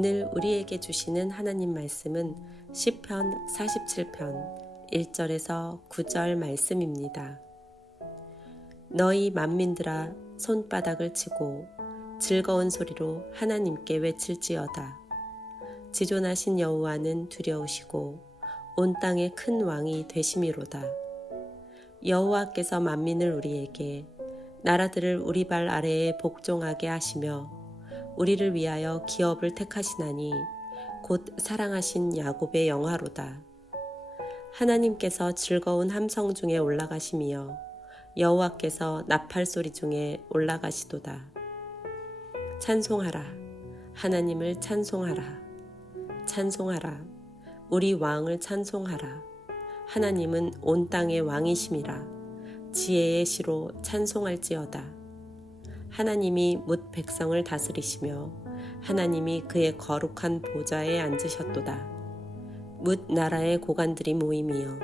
오늘 우리에게 주시는 하나님 말씀은 시편 47편 1절에서 9절 말씀입니다. 너희 만민들아 손바닥을 치고 즐거운 소리로 하나님께 외칠지어다. 지존하신 여호와는 두려우시고 온 땅의 큰 왕이 되심이로다. 여호와께서 만민을 우리에게 나라들을 우리 발 아래에 복종하게 하시며 우리를 위하여 기업을 택하시나니 곧 사랑하신 야곱의 영화로다. 하나님께서 즐거운 함성 중에 올라가시며 여호와께서 나팔 소리 중에 올라가시도다. 찬송하라. 하나님을 찬송하라. 찬송하라. 우리 왕을 찬송하라. 하나님은 온 땅의 왕이심이라. 지혜의 시로 찬송할지어다. 하나님이 뭇 백성을 다스리시며 하나님이 그의 거룩한 보좌에 앉으셨도다. 뭇 나라의 고관들이 모임이여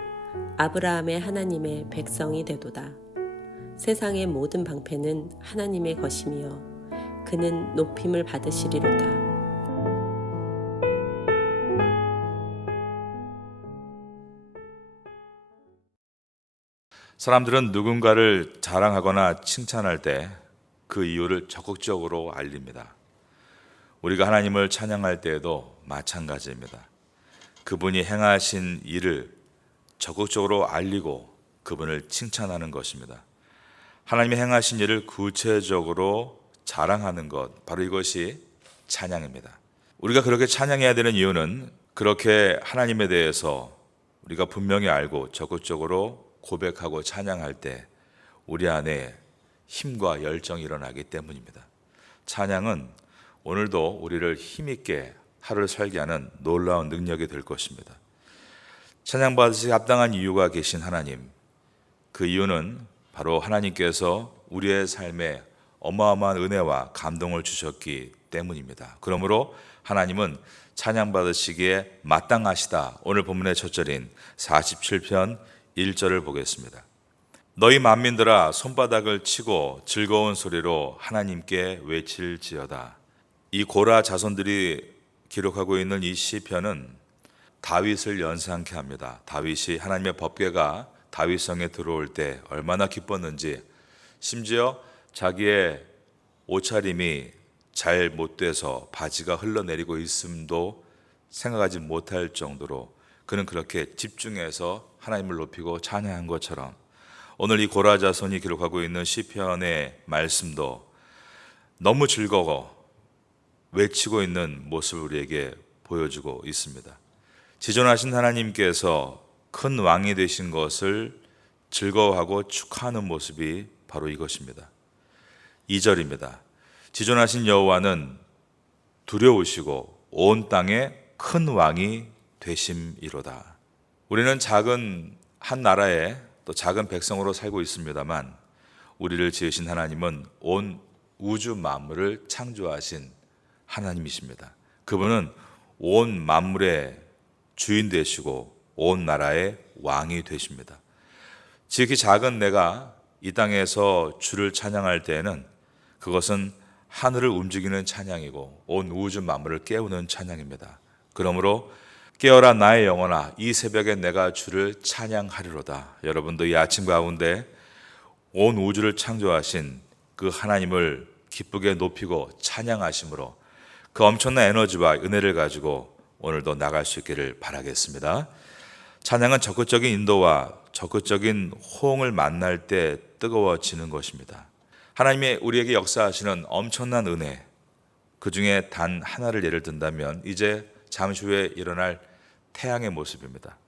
아브라함의 하나님의 백성이 되도다. 세상의 모든 방패는 하나님의 것이며 그는 높임을 받으시리로다. 사람들은 누군가를 자랑하거나 칭찬할 때 그 이유를 적극적으로 알립니다. 우리가 하나님을 찬양할 때에도 마찬가지입니다. 그분이 행하신 일을 적극적으로 알리고 그분을 칭찬하는 것입니다. 하나님이 행하신 일을 구체적으로 자랑하는 것, 바로 이것이 찬양입니다. 우리가 그렇게 찬양해야 되는 이유는 그렇게 하나님에 대해서 우리가 분명히 알고 적극적으로 고백하고 찬양할 때 우리 안에 힘과 열정이 일어나기 때문입니다. 찬양은 오늘도 우리를 힘있게 하루를 살게 하는 놀라운 능력이 될 것입니다. 찬양받으시 합당한 이유가 계신 하나님, 그 이유는 바로 하나님께서 우리의 삶에 어마어마한 은혜와 감동을 주셨기 때문입니다. 그러므로 하나님은 찬양받으시기에 마땅하시다. 오늘 본문의 첫 절인 47편 1절을 보겠습니다. 너희 만민들아 손바닥을 치고 즐거운 소리로 하나님께 외칠지어다. 이 고라 자손들이 기록하고 있는 이 시편은 다윗을 연상케 합니다. 다윗이 하나님의 법궤가 다윗성에 들어올 때 얼마나 기뻤는지, 심지어 자기의 옷차림이 잘 못 돼서 바지가 흘러내리고 있음도 생각하지 못할 정도로 그는 그렇게 집중해서 하나님을 높이고 찬양한 것처럼 오늘 이 고라 자손이 기록하고 있는 시편의 말씀도 너무 즐거워 외치고 있는 모습을 우리에게 보여주고 있습니다. 지존하신 하나님께서 큰 왕이 되신 것을 즐거워하고 축하하는 모습이 바로 이것입니다. 2절입니다. 지존하신 여호와는 두려우시고 온 땅에 큰 왕이 되심이로다. 우리는 작은 한 나라에 또 작은 백성으로 살고 있습니다만 우리를 지으신 하나님은 온 우주 만물을 창조하신 하나님이십니다. 그분은 온 만물의 주인 되시고 온 나라의 왕이 되십니다. 지극히 작은 내가 이 땅에서 주를 찬양할 때에는 그것은 하늘을 움직이는 찬양이고 온 우주 만물을 깨우는 찬양입니다. 그러므로 깨어라 나의 영혼아, 이 새벽에 내가 주를 찬양하리로다. 여러분도 이 아침 가운데 온 우주를 창조하신 그 하나님을 기쁘게 높이고 찬양하심으로 그 엄청난 에너지와 은혜를 가지고 오늘도 나갈 수 있기를 바라겠습니다. 찬양은 적극적인 인도와 적극적인 호응을 만날 때 뜨거워지는 것입니다. 하나님이 우리에게 역사하시는 엄청난 은혜, 그 중에 단 하나를 예를 든다면 이제 잠시 후에 일어날 태양의 모습입니다.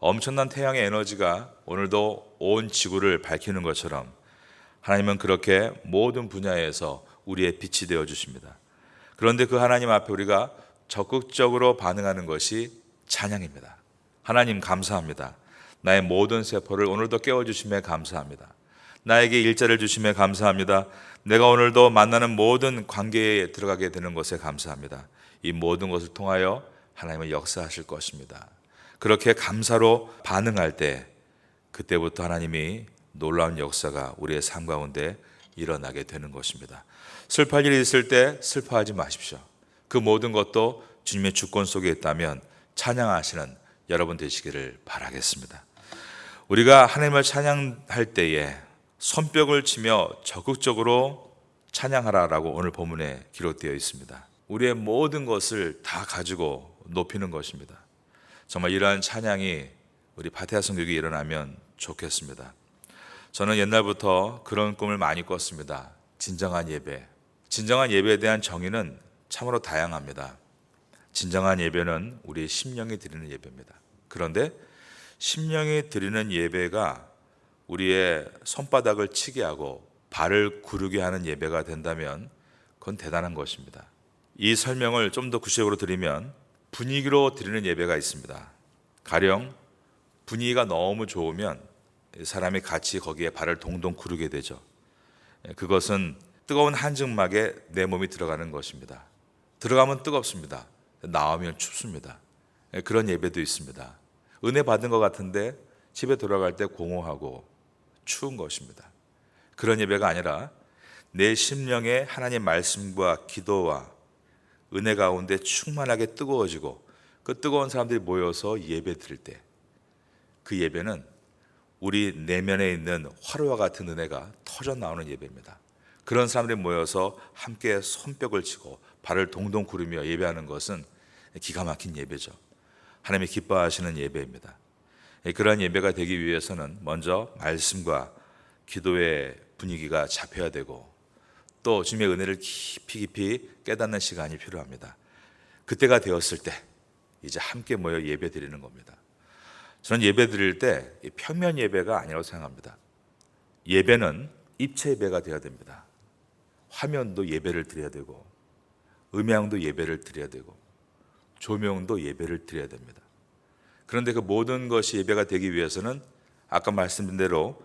엄청난 태양의 에너지가 오늘도 온 지구를 밝히는 것처럼 하나님은 그렇게 모든 분야에서 우리의 빛이 되어 주십니다. 그런데 그 하나님 앞에 우리가 적극적으로 반응하는 것이 찬양입니다. 하나님 감사합니다. 나의 모든 세포를 오늘도 깨워주심에 감사합니다. 나에게 일자를 주심에 감사합니다. 내가 오늘도 만나는 모든 관계에 들어가게 되는 것에 감사합니다. 이 모든 것을 통하여 하나님은 역사하실 것입니다. 그렇게 감사로 반응할 때 그때부터 하나님이 놀라운 역사가 우리의 삶 가운데 일어나게 되는 것입니다. 슬퍼할 일이 있을 때 슬퍼하지 마십시오. 그 모든 것도 주님의 주권 속에 있다면 찬양하시는 여러분 되시기를 바라겠습니다. 우리가 하나님을 찬양할 때에 손뼉을 치며 적극적으로 찬양하라라고 오늘 본문에 기록되어 있습니다. 우리의 모든 것을 다 가지고 높이는 것입니다. 정말 이러한 찬양이 우리 파티아 성교육이 일어나면 좋겠습니다. 저는 옛날부터 그런 꿈을 많이 꿨습니다. 진정한 예배. 진정한 예배에 대한 정의는 참으로 다양합니다. 진정한 예배는 우리의 심령이 드리는 예배입니다. 그런데 심령이 드리는 예배가 우리의 손바닥을 치게 하고 발을 구르게 하는 예배가 된다면 그건 대단한 것입니다. 이 설명을 좀 더 구체적으로 드리면 분위기로 드리는 예배가 있습니다. 가령 분위기가 너무 좋으면 사람이 같이 거기에 발을 동동 구르게 되죠. 그것은 뜨거운 한증막에 내 몸이 들어가는 것입니다. 들어가면 뜨겁습니다. 나오면 춥습니다. 그런 예배도 있습니다. 은혜 받은 것 같은데 집에 돌아갈 때 공허하고 추운 것입니다. 그런 예배가 아니라 내 심령에 하나님 말씀과 기도와 은혜 가운데 충만하게 뜨거워지고 그 뜨거운 사람들이 모여서 예배 드릴 때 그 예배는 우리 내면에 있는 화로와 같은 은혜가 터져 나오는 예배입니다. 그런 사람들이 모여서 함께 손뼉을 치고 발을 동동 구르며 예배하는 것은 기가 막힌 예배죠. 하나님이 기뻐하시는 예배입니다. 그러한 예배가 되기 위해서는 먼저 말씀과 기도의 분위기가 잡혀야 되고 또 주님의 은혜를 깊이 깨닫는 시간이 필요합니다. 그때가 되었을 때 이제 함께 모여 예배 드리는 겁니다. 저는 예배 드릴 때 평면 예배가 아니라고 생각합니다. 예배는 입체 예배가 되어야 됩니다. 화면도 예배를 드려야 되고 음향도 예배를 드려야 되고 조명도 예배를 드려야 됩니다. 그런데 그 모든 것이 예배가 되기 위해서는 아까 말씀드린 대로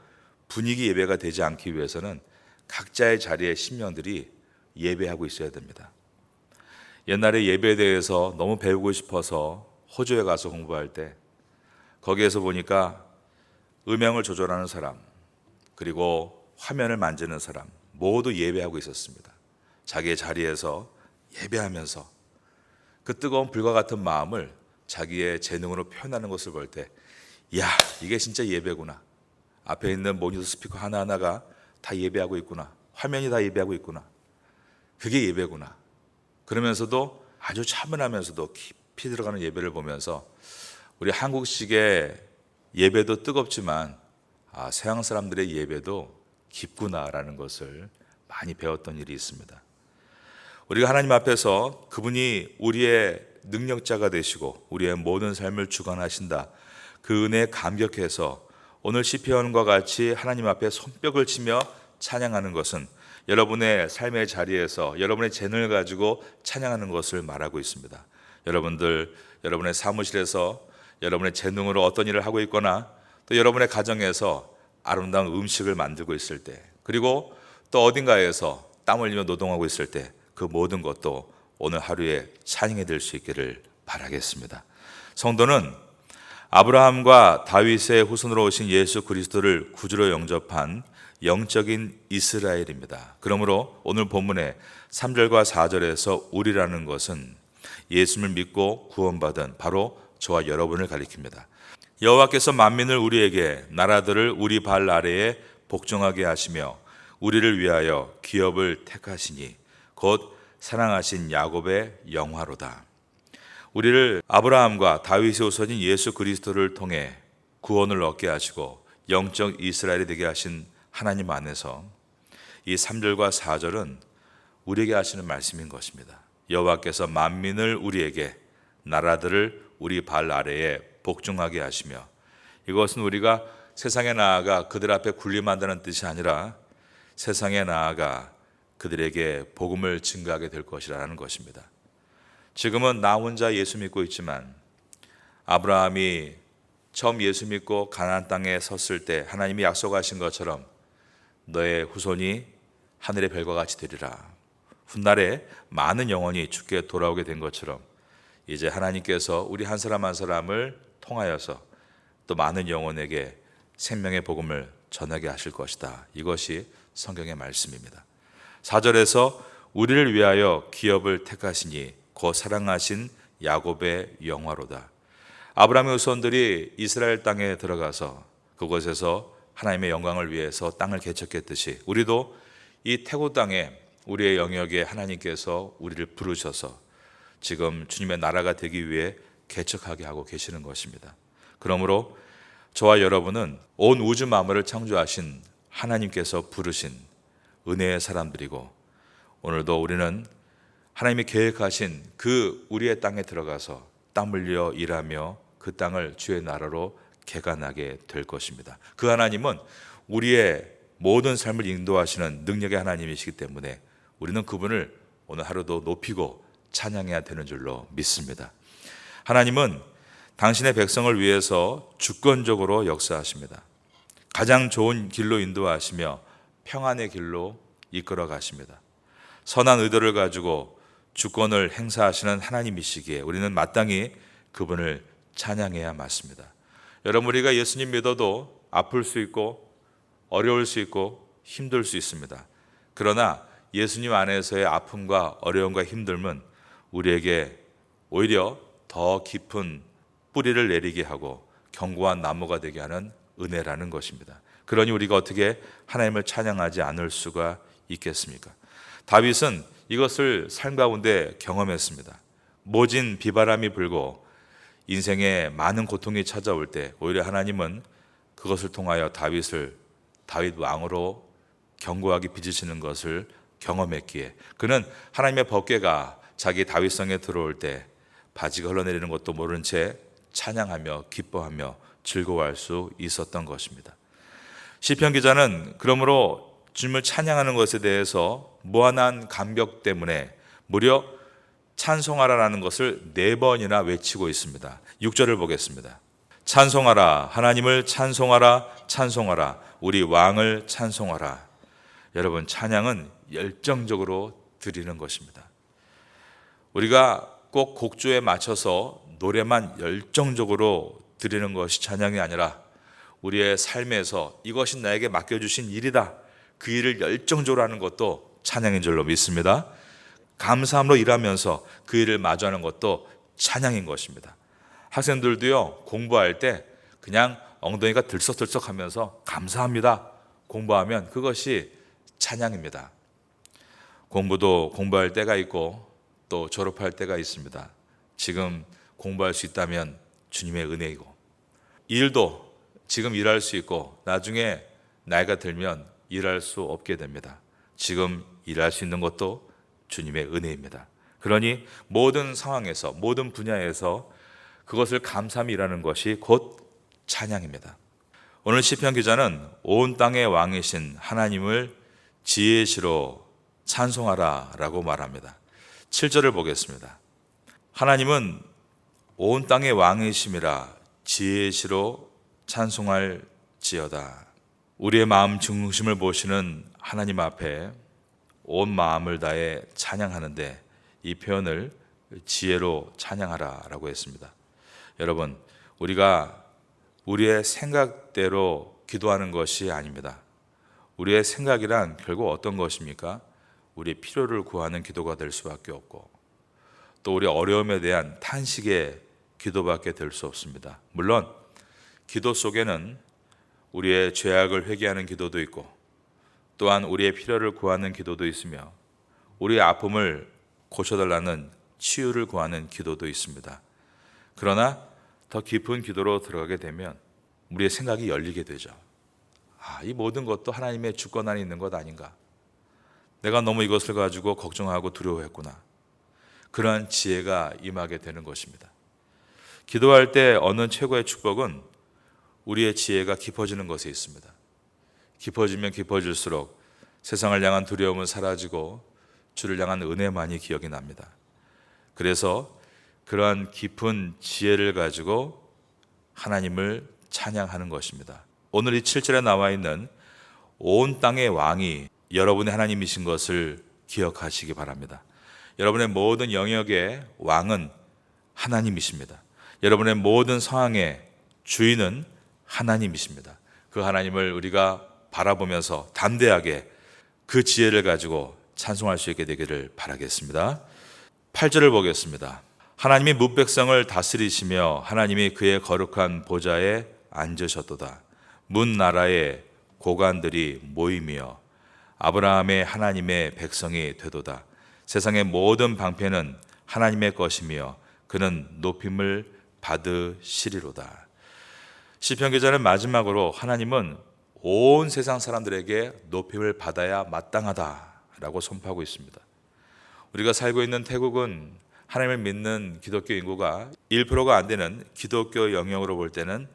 분위기 예배가 되지 않기 위해서는 각자의 자리에 심령들이 예배하고 있어야 됩니다. 옛날에 예배에 대해서 너무 배우고 싶어서 호주에 가서 공부할 때 거기에서 보니까 음향을 조절하는 사람 그리고 화면을 만지는 사람 모두 예배하고 있었습니다. 자기의 자리에서 예배하면서 그 뜨거운 불과 같은 마음을 자기의 재능으로 표현하는 것을 볼 때 이야 이게 진짜 예배구나. 앞에 있는 모니터 스피커 하나하나가 다 예배하고 있구나. 화면이 다 예배하고 있구나. 그게 예배구나. 그러면서도 아주 차분하면서도 깊이 들어가는 예배를 보면서 우리 한국식의 예배도 뜨겁지만 서양 사람들의 예배도 깊구나라는 것을 많이 배웠던 일이 있습니다. 우리가 하나님 앞에서 그분이 우리의 능력자가 되시고 우리의 모든 삶을 주관하신다. 그 은혜에 감격해서 오늘 시편과 같이 하나님 앞에 손뼉을 치며 찬양하는 것은 여러분의 삶의 자리에서 여러분의 재능을 가지고 찬양하는 것을 말하고 있습니다. 여러분들 여러분의 사무실에서 여러분의 재능으로 어떤 일을 하고 있거나 또 여러분의 가정에서 아름다운 음식을 만들고 있을 때 그리고 또 어딘가에서 땀 흘리며 노동하고 있을 때 그 모든 것도 오늘 하루에 찬양이 될 수 있기를 바라겠습니다. 성도는 아브라함과 다윗의 후손으로 오신 예수 그리스도를 구주로 영접한 영적인 이스라엘입니다. 그러므로 오늘 본문의 3절과 4절에서 우리라는 것은 예수님을 믿고 구원받은 바로 저와 여러분을 가리킵니다. 여호와께서 만민을 우리에게 나라들을 우리 발 아래에 복종하게 하시며 우리를 위하여 기업을 택하시니 곧 사랑하신 야곱의 영화로다. 우리를 아브라함과 다윗의 후손인 예수 그리스도를 통해 구원을 얻게 하시고 영적 이스라엘이 되게 하신 하나님 안에서 이 3절과 4절은 우리에게 하시는 말씀인 것입니다. 여호와께서 만민을 우리에게 나라들을 우리 발 아래에 복종하게 하시며 이것은 우리가 세상에 나아가 그들 앞에 군림한다는 뜻이 아니라 세상에 나아가 그들에게 복음을 증거하게 될 것이라는 것입니다. 지금은 나 혼자 예수 믿고 있지만 아브라함이 처음 예수 믿고 가나안 땅에 섰을 때 하나님이 약속하신 것처럼 너의 후손이 하늘의 별과 같이 되리라. 훗날에 많은 영혼이 주께 돌아오게 된 것처럼 이제 하나님께서 우리 한 사람 한 사람을 통하여서 또 많은 영혼에게 생명의 복음을 전하게 하실 것이다. 이것이 성경의 말씀입니다. 4절에서 우리를 위하여 기업을 택하시니 곧 사랑하신 야곱의 영화로다. 아브라함의 후손들이 이스라엘 땅에 들어가서 그곳에서 하나님의 영광을 위해서 땅을 개척했듯이 우리도 이 태고 땅에 우리의 영역에 하나님께서 우리를 부르셔서 지금 주님의 나라가 되기 위해 개척하게 하고 계시는 것입니다. 그러므로 저와 여러분은 온 우주 만물을 창조하신 하나님께서 부르신 은혜의 사람들이고, 오늘도 우리는 하나님이 계획하신 그 우리의 땅에 들어가서 땀 흘려 일하며 그 땅을 주의 나라로 개간하게 될 것입니다. 그 하나님은 우리의 모든 삶을 인도하시는 능력의 하나님이시기 때문에 우리는 그분을 오늘 하루도 높이고 찬양해야 되는 줄로 믿습니다. 하나님은 당신의 백성을 위해서 주권적으로 역사하십니다. 가장 좋은 길로 인도하시며 평안의 길로 이끌어 가십니다. 선한 의도를 가지고 주권을 행사하시는 하나님이시기에 우리는 마땅히 그분을 찬양해야 맞습니다. 여러분, 우리가 예수님 믿어도 아플 수 있고 어려울 수 있고 힘들 수 있습니다. 그러나 예수님 안에서의 아픔과 어려움과 힘듦은 우리에게 오히려 더 깊은 뿌리를 내리게 하고 견고한 나무가 되게 하는 은혜라는 것입니다. 그러니 우리가 어떻게 하나님을 찬양하지 않을 수가 있겠습니까? 다윗은 이것을 삶 가운데 경험했습니다. 모진 비바람이 불고 인생에 많은 고통이 찾아올 때 오히려 하나님은 그것을 통하여 다윗 왕으로 견고하게 빚으시는 것을 경험했기에 그는 하나님의 법궤가 자기 다윗성에 들어올 때 바지가 흘러내리는 것도 모른 채 찬양하며 기뻐하며 즐거워할 수 있었던 것입니다. 시편 기자는 그러므로 주님을 찬양하는 것에 대해서 무한한 감격 때문에 무려 찬송하라라는 것을 4번이나 외치고 있습니다. 6절을 보겠습니다. 찬송하라, 하나님을 찬송하라, 찬송하라, 우리 왕을 찬송하라. 여러분, 찬양은 열정적으로 드리는 것입니다. 우리가 꼭 곡조에 맞춰서 노래만 열정적으로 드리는 것이 찬양이 아니라 우리의 삶에서 이것이 나에게 맡겨주신 일이다, 그 일을 열정적으로 하는 것도 찬양인 줄로 믿습니다. 감사함으로 일하면서 그 일을 마주하는 것도 찬양인 것입니다. 학생들도요, 공부할 때 그냥 엉덩이가 들썩들썩 하면서 감사합니다 공부하면 그것이 찬양입니다. 공부도 공부할 때가 있고 또 졸업할 때가 있습니다. 지금 공부할 수 있다면 주님의 은혜이고, 일도 지금 일할 수 있고 나중에 나이가 들면 일할 수 없게 됩니다. 지금 일할 수 있는 것도 주님의 은혜입니다. 그러니 모든 상황에서 모든 분야에서 그것을 감사함이 일하는 것이 곧 찬양입니다. 오늘 시편 기자는 온 땅의 왕이신 하나님을 지혜의 시로 찬송하라 라고 말합니다. 7절을 보겠습니다. 하나님은 온 땅의 왕이심이라 지혜의 시로 찬송할 지어다. 우리의 마음 중심을 보시는 하나님 앞에 온 마음을 다해 찬양하는데 이 표현을 지혜로 찬양하라 라고 했습니다. 여러분, 우리가 우리의 생각대로 기도하는 것이 아닙니다. 우리의 생각이란 결국 어떤 것입니까? 우리의 필요를 구하는 기도가 될 수밖에 없고 또 우리 어려움에 대한 탄식의 기도밖에 될 수 없습니다. 물론 기도 속에는 우리의 죄악을 회개하는 기도도 있고 또한 우리의 필요를 구하는 기도도 있으며 우리의 아픔을 고쳐달라는 치유를 구하는 기도도 있습니다. 그러나 더 깊은 기도로 들어가게 되면 우리의 생각이 열리게 되죠. 이 모든 것도 하나님의 주권 안에 있는 것 아닌가? 내가 너무 이것을 가지고 걱정하고 두려워했구나. 그러한 지혜가 임하게 되는 것입니다. 기도할 때 얻는 최고의 축복은 우리의 지혜가 깊어지는 것에 있습니다. 깊어지면 깊어질수록 세상을 향한 두려움은 사라지고 주를 향한 은혜만이 기억이 납니다. 그래서 그러한 깊은 지혜를 가지고 하나님을 찬양하는 것입니다. 오늘 이 7절에 나와 있는 온 땅의 왕이 여러분의 하나님이신 것을 기억하시기 바랍니다. 여러분의 모든 영역의 왕은 하나님이십니다. 여러분의 모든 상황의 주인은 하나님이십니다. 그 하나님을 우리가 바라보면서 담대하게 그 지혜를 가지고 찬송할 수 있게 되기를 바라겠습니다. 8절을 보겠습니다. 하나님이 뭇백성을 다스리시며 하나님이 그의 거룩한 보좌에 앉으셨도다. 문 나라의 고관들이 모임이여 아브라함의 하나님의 백성이 되도다. 세상의 모든 방패는 하나님의 것이며 그는 높임을 받으시리로다. 시편 기자는 마지막으로 하나님은 온 세상 사람들에게 높임을 받아야 마땅하다라고 선포하고 있습니다. 우리가 살고 있는 태국은 하나님을 믿는 기독교 인구가 1%가 안 되는 기독교 영역으로 볼 때는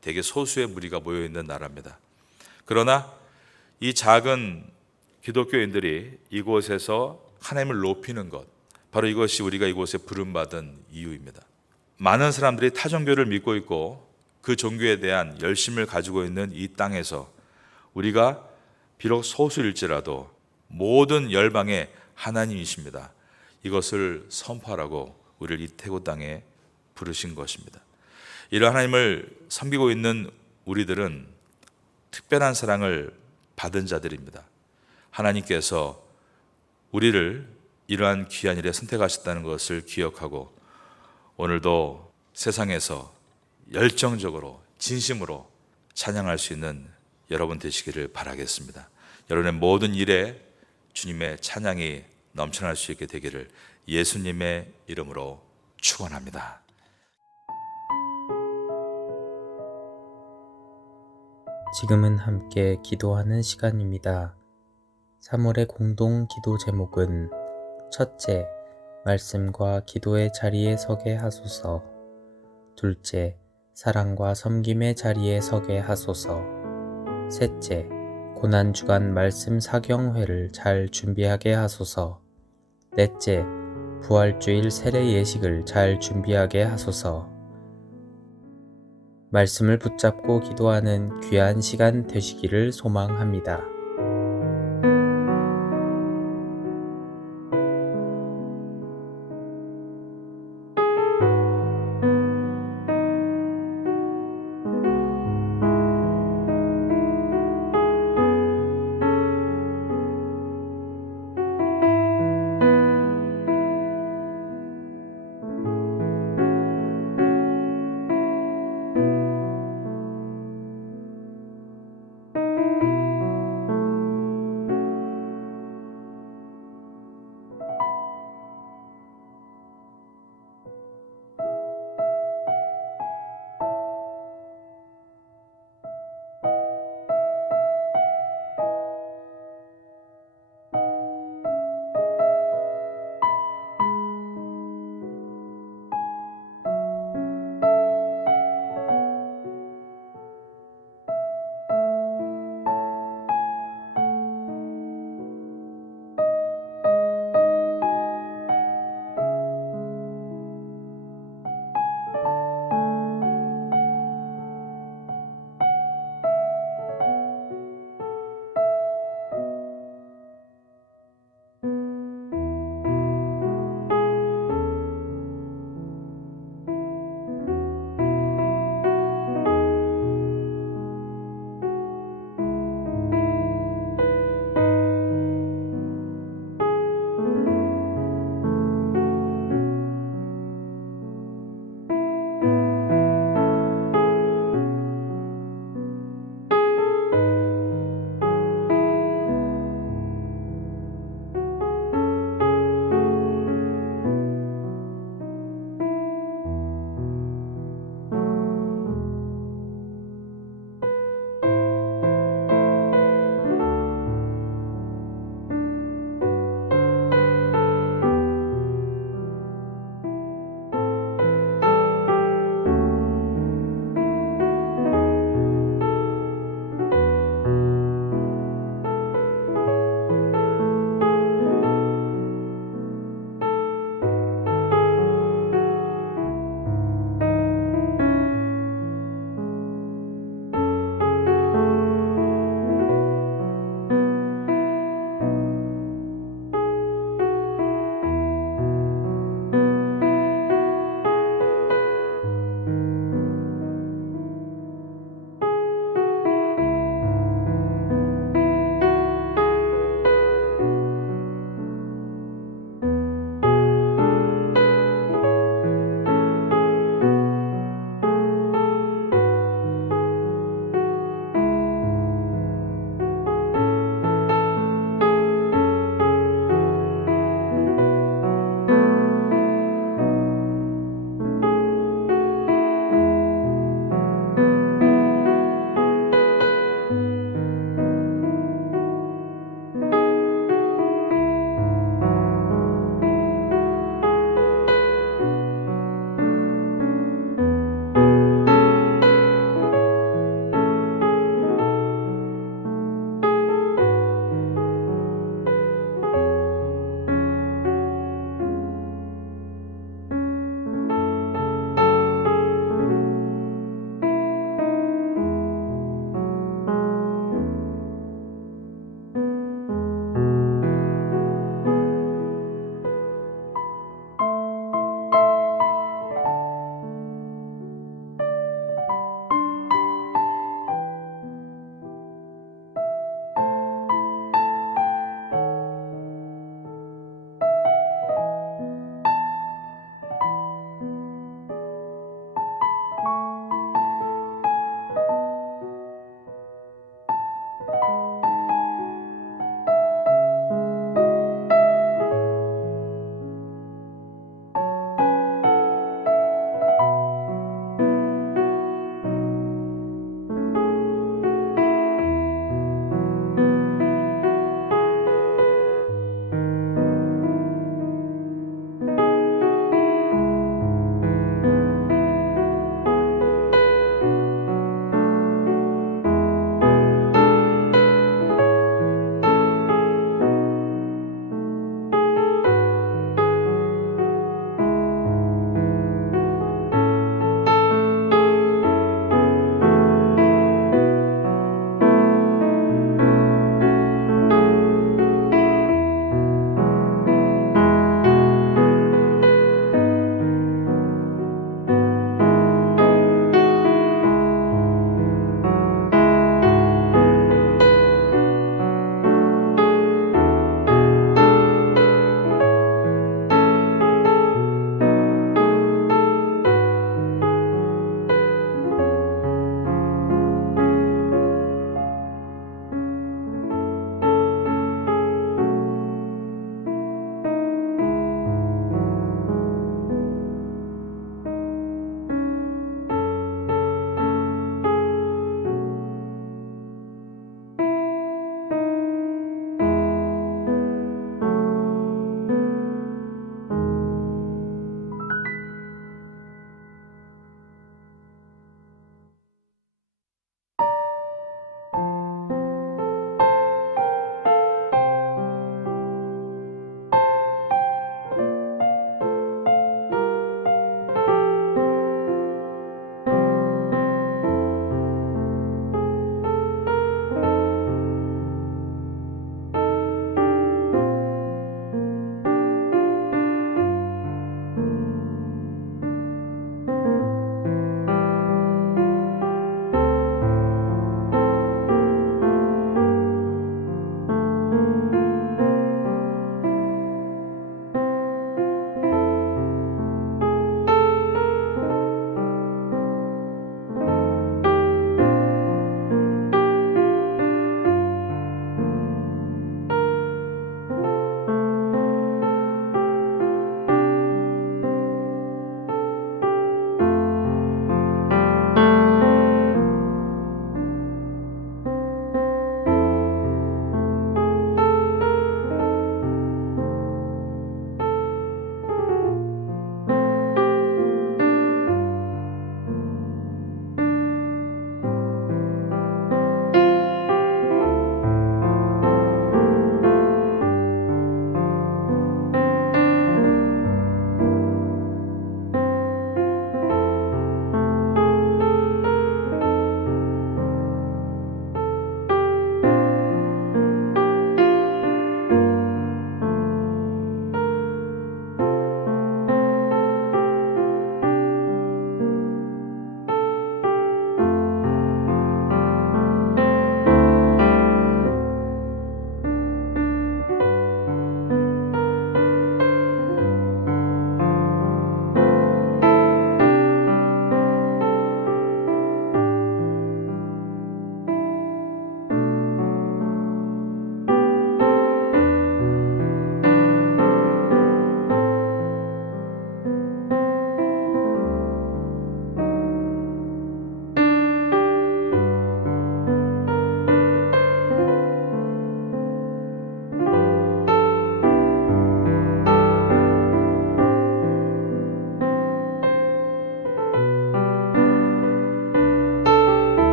되게 소수의 무리가 모여 있는 나라입니다. 그러나 이 작은 기독교인들이 이곳에서 하나님을 높이는 것, 바로 이것이 우리가 이곳에 부름받은 이유입니다. 많은 사람들이 타 종교를 믿고 있고 그 종교에 대한 열심을 가지고 있는 이 땅에서 우리가 비록 소수일지라도 모든 열방의 하나님이십니다. 이것을 선포하라고 우리를 이 태국 땅에 부르신 것입니다. 이런 하나님을 섬기고 있는 우리들은 특별한 사랑을 받은 자들입니다. 하나님께서 우리를 이러한 귀한 일에 선택하셨다는 것을 기억하고 오늘도 세상에서 열정적으로 진심으로 찬양할 수 있는 여러분 되시기를 바라겠습니다. 여러분의 모든 일에 주님의 찬양이 넘쳐날 수 있게 되기를 예수님의 이름으로 축원합니다. 지금은 함께 기도하는 시간입니다. 3월의 공동 기도 제목은 첫째, 말씀과 기도의 자리에 서게 하소서. 둘째, 사랑과 섬김의 자리에 서게 하소서. 셋째, 고난주간 말씀 사경회를 잘 준비하게 하소서. 넷째, 부활주일 세례 예식을 잘 준비하게 하소서. 말씀을 붙잡고 기도하는 귀한 시간 되시기를 소망합니다.